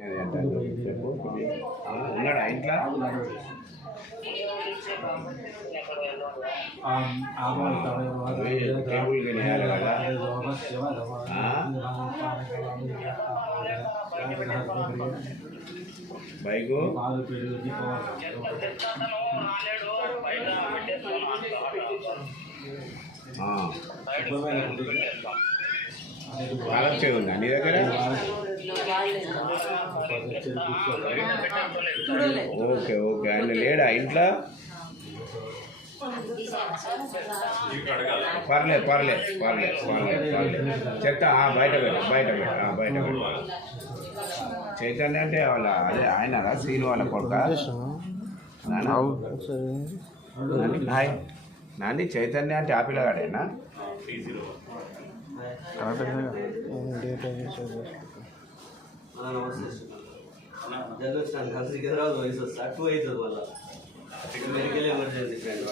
చెప్పు ఉన్నాడా ఇంట్లో? బైకు వాళ్ళకే ఉందా నీ దగ్గర? Okay okay. ఆయన లేడా ఇంట్లో? పర్లేదు పర్లేదు పర్లేదు పర్లేదు పర్లేదు. చెప్తా బయట పెట్టు బయట పెట్టు బయట పెట్టు. చైతన్య అంటే వాళ్ళ అదే ఆయన శ్రీను వాళ్ళ కొడుక నాని? చైతన్య అంటే ఆ పిల్లగాడేనా? వయసు వస్తా 2 అవుతుంది వల్ల మెడికల్ ఎమర్జెన్సీ ఫ్రెండ్